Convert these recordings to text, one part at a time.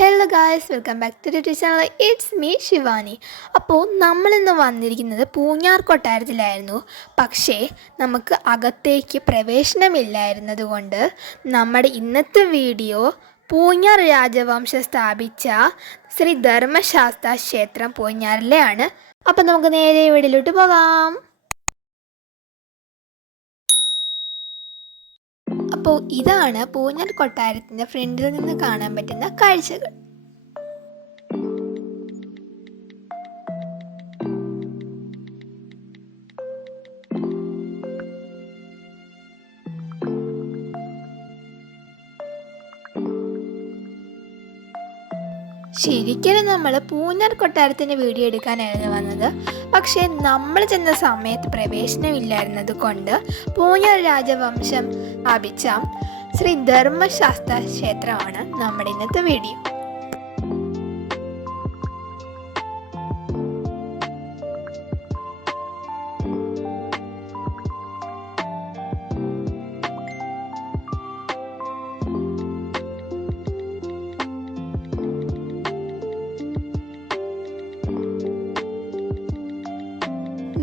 Hello guys welcome back to YouTube channel it's me Shivani അപ്പോൾ നമ്മളിന്ന് വന്നിരിക്കുന്നത് പൂഞ്ഞാർ കൊട്ടാരത്തിലായിരുന്നു പക്ഷേ നമുക്ക് അകത്തേക്ക് പ്രവേശനമില്ലായിരുന്നത് കൊണ്ട് നമ്മുടെ ഇന്നത്തെ വീഡിയോ പൂഞ്ഞാർ രാജവംശം സ്ഥാപിച്ച ശ്രീ ധർമ്മശാസ്ത്ര ക്ഷേത്രം പൂഞ്ഞാറിലെയാണ്. അപ്പം നമുക്ക് നേരെ വീടിലോട്ട് പോകാം. അപ്പോൾ ഇതാണ് പൂഞ്ഞൽ കൊട്ടാരത്തിന്റെ ഫ്രണ്ടിൽ നിന്ന് കാണാൻ പറ്റുന്ന കാഴ്ചകൾ. ശരിക്കും നമ്മൾ പൂഞ്ഞാർ കൊട്ടാരത്തിന്റെ വീഡിയോ എടുക്കാനായിരുന്നു വന്നത്. പക്ഷേ നമ്മൾ ചെന്ന സമയത്ത് പ്രവേശനമില്ലായിരുന്നത് കൊണ്ട് പൂഞ്ഞാർ രാജവംശം സ്ഥാപിച്ച ശ്രീ ധർമ്മശാസ്ത്ര ക്ഷേത്രമാണ് നമ്മുടെ ഇന്നത്തെ വീഡിയോ.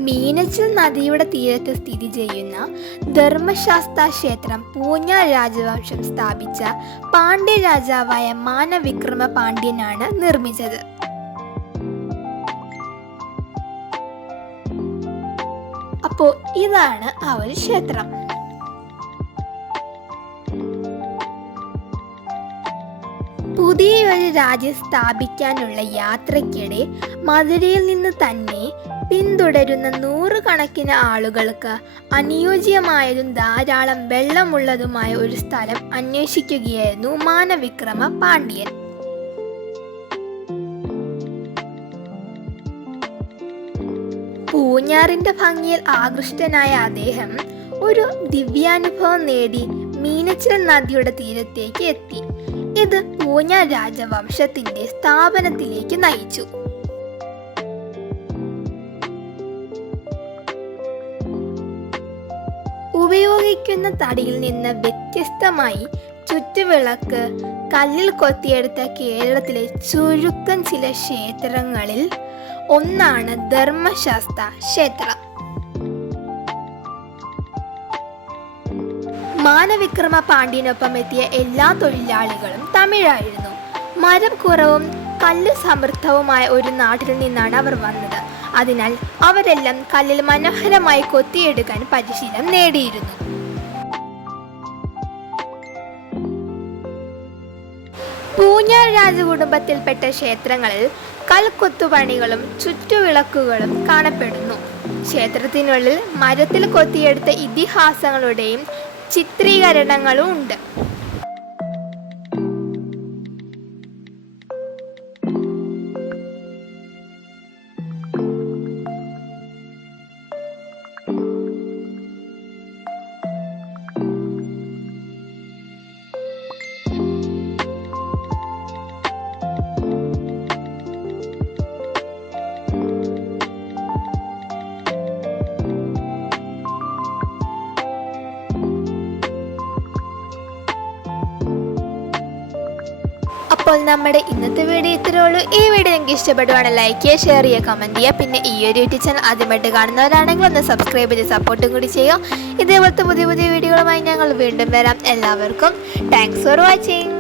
മീനച്ചിൽ നദിയുടെ തീരത്ത് സ്ഥിതി ചെയ്യുന്ന ധർമ്മശാസ്ത്ര ക്ഷേത്രം പൂഞ്ഞ രാജവംശം സ്ഥാപിച്ച പാണ്ഡ്യ രാജാവായ മാനവിക്രമ പാണ്ഡ്യനാണ് നിർമ്മിച്ചത്. അപ്പോൾ ഇതാണ് ആ ഒരു ക്ഷേത്രം. പുതിയൊരു രാജ്യം സ്ഥാപിക്കാനുള്ള യാത്രയ്ക്കിടെ മധുരയിൽ നിന്ന് തന്നെ പിന്തുടരുന്ന നൂറുകണക്കിന് ആളുകൾക്ക് അനുയോജ്യമായതും ധാരാളം വെള്ളമുള്ളതുമായ ഒരു സ്ഥലം അന്വേഷിക്കുകയായിരുന്നു മാനവിക്രമ പാണ്ഡ്യൻ. പൂഞ്ഞാറിന്റെ ഭംഗിയിൽ ആകൃഷ്ടനായ അദ്ദേഹം ഒരു ദിവ്യാനുഭവം നേടി മീനച്ചിൽ നദിയുടെ തീരത്തേക്ക് എത്തി. ഇത് പൂഞ്ഞാർ രാജവംശത്തിന്റെ സ്ഥാപനത്തിലേക്ക് നയിച്ചു. ഉപയോഗിക്കുന്ന തടിയിൽ നിന്ന് വ്യത്യസ്തമായി ചുറ്റുവിളക്ക് കല്ലിൽ കൊത്തിയെടുത്ത കേരളത്തിലെ ചുരുക്കം ചില ക്ഷേത്രങ്ങളിൽ ഒന്നാണ് ധർമ്മശാസ്ത്ര ക്ഷേത്രം. മാനവിക്രമ പാണ്ഡ്യനൊപ്പം എത്തിയ എല്ലാ തൊഴിലാളികളും തമിഴായിരുന്നു. മരം കുറവും കല്ല് സമൃദ്ധവുമായ ഒരു നാട്ടിൽ നിന്നാണ് അവർ വന്നത്. അതിനാൽ അവരെല്ലാം കല്ലിൽ മനോഹരമായി കൊത്തിയെടുക്കാൻ പരിശീലനം നേടിയിരുന്നു. പൂഞ്ഞാർ രാജകുടുംബത്തിൽപ്പെട്ട ക്ഷേത്രങ്ങളിൽ കൽക്കൊത്തുപണികളും ചുറ്റുവിളക്കുകളും കാണപ്പെടുന്നു. ക്ഷേത്രത്തിനുള്ളിൽ മരത്തിൽ കൊത്തിയെടുത്ത ഇതിഹാസങ്ങളുടെയും ചിത്രീകരണങ്ങളും ഉണ്ട്. അപ്പോൾ നമ്മുടെ ഇന്നത്തെ വീഡിയോ ഇത്രേ ഉള്ളൂ. ഈ വീഡിയോ നിങ്ങൾക്ക് ഇഷ്ടപ്പെടുവാണ് ലൈക്ക് ചെയ്യുക ഷെയർ ചെയ്യുക കമന്റ് ചെയ്യുക. പിന്നെ ഈ ഒരു യൂട്യൂബ് ചാനൽ ആദ്യമായിട്ട് കാണുന്നവരാണെങ്കിൽ ഒന്ന് സബ്സ്ക്രൈബ് ചെയ്ത് സപ്പോർട്ടും കൂടി ചെയ്യുക. ഇതേപോലത്തെ പുതിയ പുതിയ വീഡിയോകളുമായി ഞങ്ങൾ വീണ്ടും വരാം. എല്ലാവർക്കും താങ്ക്സ് ഫോർ വാച്ചിങ്